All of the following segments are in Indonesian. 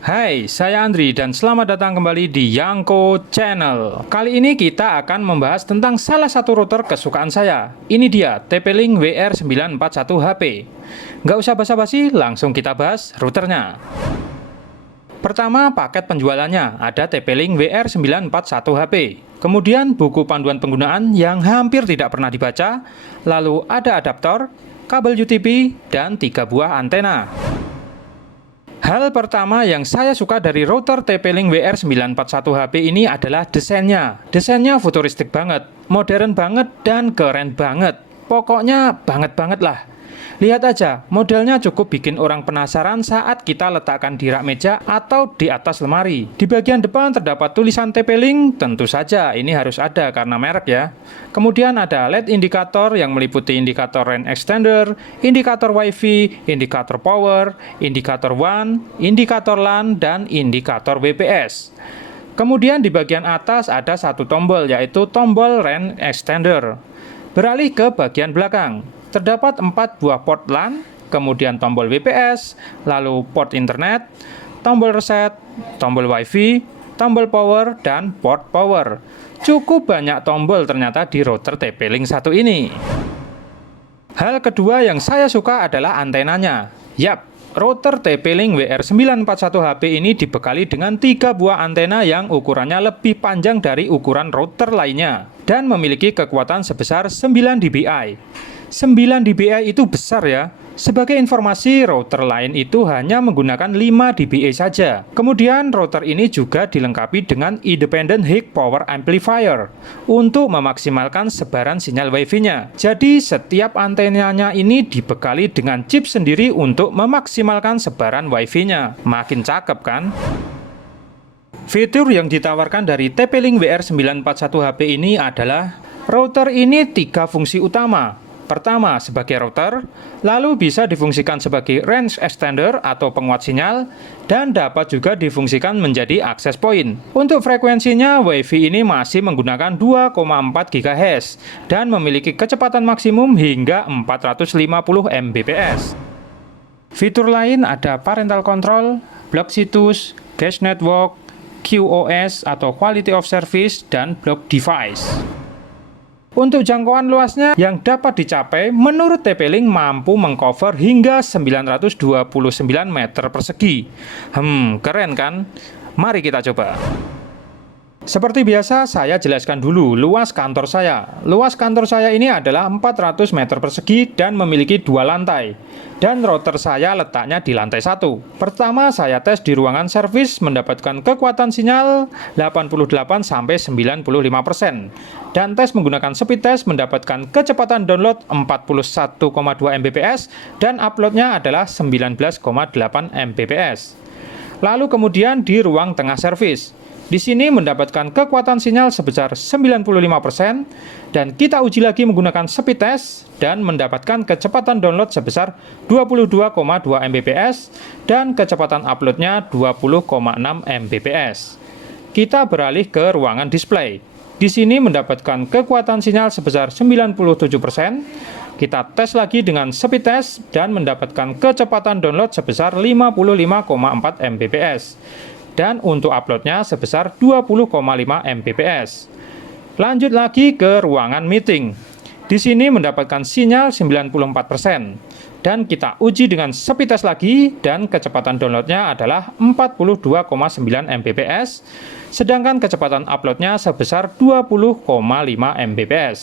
Hai, saya Andri dan selamat datang kembali di Yangko Channel. Kali ini kita akan membahas tentang salah satu router kesukaan saya. Ini dia, TP-Link WR941HP. Nggak usah basa-basi, langsung kita bahas routernya. Pertama, paket penjualannya ada TP-Link WR941HP. Kemudian buku panduan penggunaan yang hampir tidak pernah dibaca. Lalu ada adaptor, kabel UTP, dan 3 buah antena. Hal pertama yang saya suka dari router TP-Link WR941HP ini adalah desainnya. Desainnya futuristik banget, modern banget, dan keren banget. Pokoknya banget lah. Lihat aja, modelnya cukup bikin orang penasaran saat kita letakkan di rak meja atau di atas lemari. Di bagian depan terdapat tulisan TP-Link, tentu saja ini harus ada karena merek ya. Kemudian ada LED indikator yang meliputi indikator range extender, indikator WiFi, indikator power, indikator WAN, indikator LAN, dan indikator WPS. Kemudian di bagian atas ada satu tombol, yaitu tombol range extender. Beralih ke bagian belakang. Terdapat 4 buah port LAN, kemudian tombol WPS, lalu port internet, tombol reset, tombol WiFi, tombol power, dan port power. Cukup banyak tombol ternyata di router TP-Link 1 ini. Hal kedua yang saya suka adalah antenanya. Yap, router TP-Link WR941HP ini dibekali dengan 3 buah antena yang ukurannya lebih panjang dari ukuran router lainnya dan memiliki kekuatan sebesar 9 dBi. 9 dBi itu besar ya. Sebagai informasi, router lain itu hanya menggunakan 5 dBi saja. Kemudian router ini juga dilengkapi dengan Independent High Power Amplifier untuk memaksimalkan sebaran sinyal WiFi-nya. Jadi setiap antenanya ini dibekali dengan chip sendiri untuk memaksimalkan sebaran WiFi-nya. Makin cakep kan? Fitur yang ditawarkan dari TP-Link WR941HP ini adalah router ini 3 fungsi utama. Pertama, sebagai router, lalu bisa difungsikan sebagai range extender atau penguat sinyal, dan dapat juga difungsikan menjadi access point. Untuk frekuensinya, WiFi ini masih menggunakan 2,4 GHz dan memiliki kecepatan maksimum hingga 450 Mbps. Fitur lain ada parental control, block situs, cache network, QoS atau quality of service, dan block device. Untuk jangkauan luasnya yang dapat dicapai, menurut TP-Link mampu mengcover hingga 929 meter persegi. Keren kan? Mari kita coba. Seperti biasa, saya jelaskan dulu luas kantor saya. Luas kantor saya ini adalah 400 meter persegi dan memiliki 2 lantai. Dan router saya letaknya di lantai 1. Pertama, saya tes di ruangan servis mendapatkan kekuatan sinyal 88-95%. Dan tes menggunakan speed test mendapatkan kecepatan download 41,2 Mbps dan uploadnya adalah 19,8 Mbps. Lalu kemudian di ruang tengah servis. Di sini mendapatkan kekuatan sinyal sebesar 95% dan kita uji lagi menggunakan speed test dan mendapatkan kecepatan download sebesar 22,2 Mbps dan kecepatan uploadnya 20,6 Mbps. Kita beralih ke ruangan display. Di sini mendapatkan kekuatan sinyal sebesar 97%. Kita tes lagi dengan speed test dan mendapatkan kecepatan download sebesar 55,4 Mbps. Dan untuk uploadnya sebesar 20,5 Mbps. Lanjut lagi ke ruangan meeting. Di sini mendapatkan sinyal 94%. Dan kita uji dengan speed test lagi dan kecepatan downloadnya adalah 42,9 Mbps. Sedangkan kecepatan uploadnya sebesar 20,5 Mbps.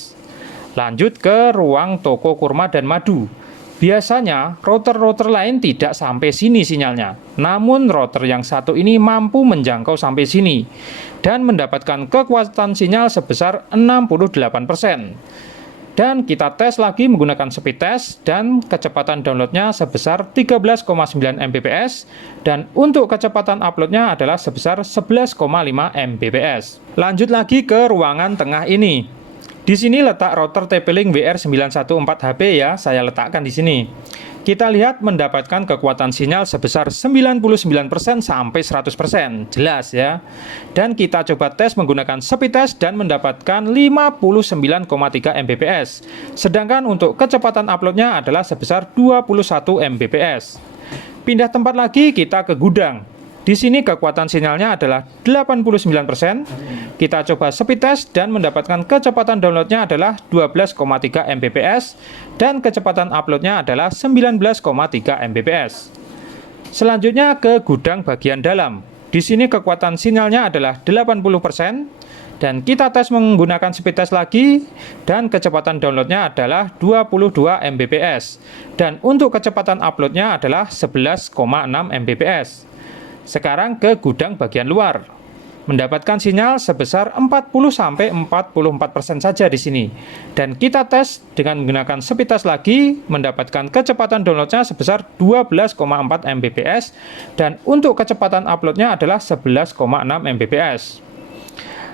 Lanjut ke ruang toko kurma dan madu. Biasanya, router-router lain tidak sampai sini sinyalnya. Namun, router yang satu ini mampu menjangkau sampai sini dan mendapatkan kekuatan sinyal sebesar 68%. Dan kita tes lagi menggunakan speed test dan kecepatan downloadnya sebesar 13,9 Mbps dan untuk kecepatan uploadnya adalah sebesar 11,5 Mbps. Lanjut lagi ke ruangan tengah ini. Di sini letak router TP-Link WR914HP ya, saya letakkan di sini. Kita lihat mendapatkan kekuatan sinyal sebesar 99% sampai 100%, jelas ya. Dan kita coba tes menggunakan speed test dan mendapatkan 59,3 Mbps. Sedangkan untuk kecepatan uploadnya adalah sebesar 21 Mbps. Pindah tempat lagi, kita ke gudang. Di sini kekuatan sinyalnya adalah 89%. Kita coba speed test dan mendapatkan kecepatan downloadnya adalah 12,3 Mbps dan kecepatan uploadnya adalah 19,3 Mbps. Selanjutnya ke gudang bagian dalam. Di sini kekuatan sinyalnya adalah 80% dan kita tes menggunakan speed test lagi dan kecepatan downloadnya adalah 22 Mbps dan untuk kecepatan uploadnya adalah 11,6 Mbps. Sekarang ke gudang bagian luar. Mendapatkan sinyal sebesar 40-44% saja di sini. Dan kita tes dengan menggunakan speed test lagi, mendapatkan kecepatan downloadnya sebesar 12,4 Mbps dan untuk kecepatan uploadnya adalah 11,6 Mbps.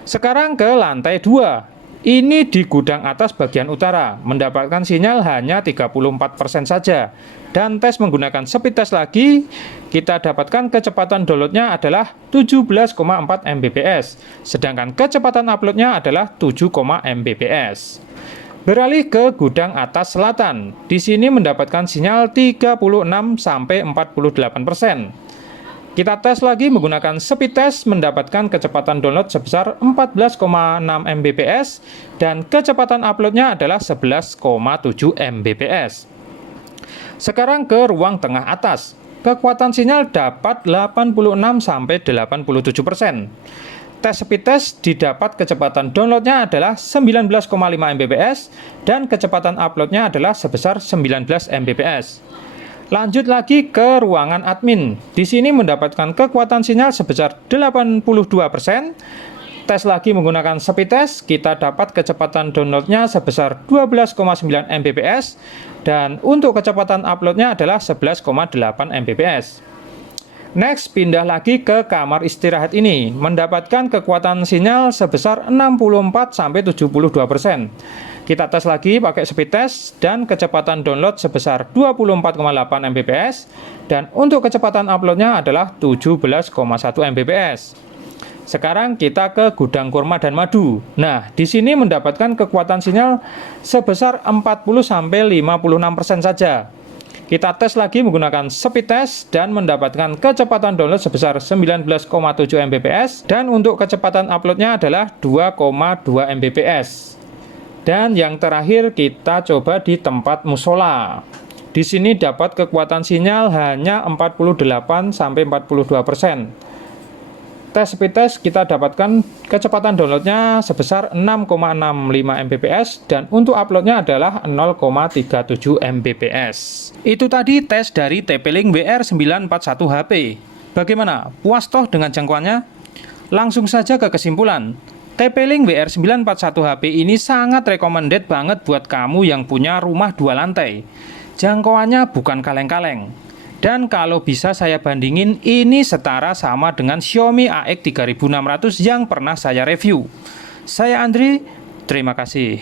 Sekarang ke lantai 2. Ini di gudang atas bagian utara, mendapatkan sinyal hanya 34% saja. Dan tes menggunakan speed test lagi, kita dapatkan kecepatan downloadnya adalah 17,4 Mbps, sedangkan kecepatan uploadnya adalah 7, Mbps. Beralih ke gudang atas selatan, di sini mendapatkan sinyal 36-48%. Kita tes lagi menggunakan speed test, mendapatkan kecepatan download sebesar 14,6 Mbps dan kecepatan uploadnya adalah 11,7 Mbps. Sekarang ke ruang tengah atas. Kekuatan sinyal dapat 86-87%. Tes speed test didapat kecepatan downloadnya adalah 19,5 Mbps dan kecepatan uploadnya adalah sebesar 19 Mbps. Lanjut lagi ke ruangan admin. Di sini mendapatkan kekuatan sinyal sebesar 82%. Tes lagi menggunakan speed test, kita dapat kecepatan downloadnya sebesar 12,9 Mbps dan untuk kecepatan uploadnya adalah 11,8 Mbps. Next, pindah lagi ke kamar istirahat ini, mendapatkan kekuatan sinyal sebesar 64-72%. Kita tes lagi pakai speed test dan kecepatan download sebesar 24,8 Mbps dan untuk kecepatan uploadnya adalah 17,1 Mbps. Sekarang kita ke gudang kurma dan madu. Nah, di sini mendapatkan kekuatan sinyal sebesar 40-56% saja. Kita tes lagi menggunakan speed test dan mendapatkan kecepatan download sebesar 19,7 Mbps dan untuk kecepatan uploadnya adalah 2,2 Mbps. Dan yang terakhir kita coba di tempat musola. Di sini dapat kekuatan sinyal hanya 48-42%. Tes speed test kita dapatkan kecepatan downloadnya sebesar 6,65 Mbps dan untuk uploadnya adalah 0,37 Mbps. Itu tadi tes dari TP-Link WR941 HP. Bagaimana? Puas toh dengan jangkauannya? Langsung saja ke kesimpulan. TP-Link WR941 HP ini sangat recommended banget buat kamu yang punya rumah 2 lantai. Jangkauannya bukan kaleng-kaleng. Dan kalau bisa saya bandingin, ini setara sama dengan Xiaomi AX3600 yang pernah saya review. Saya Andri, terima kasih.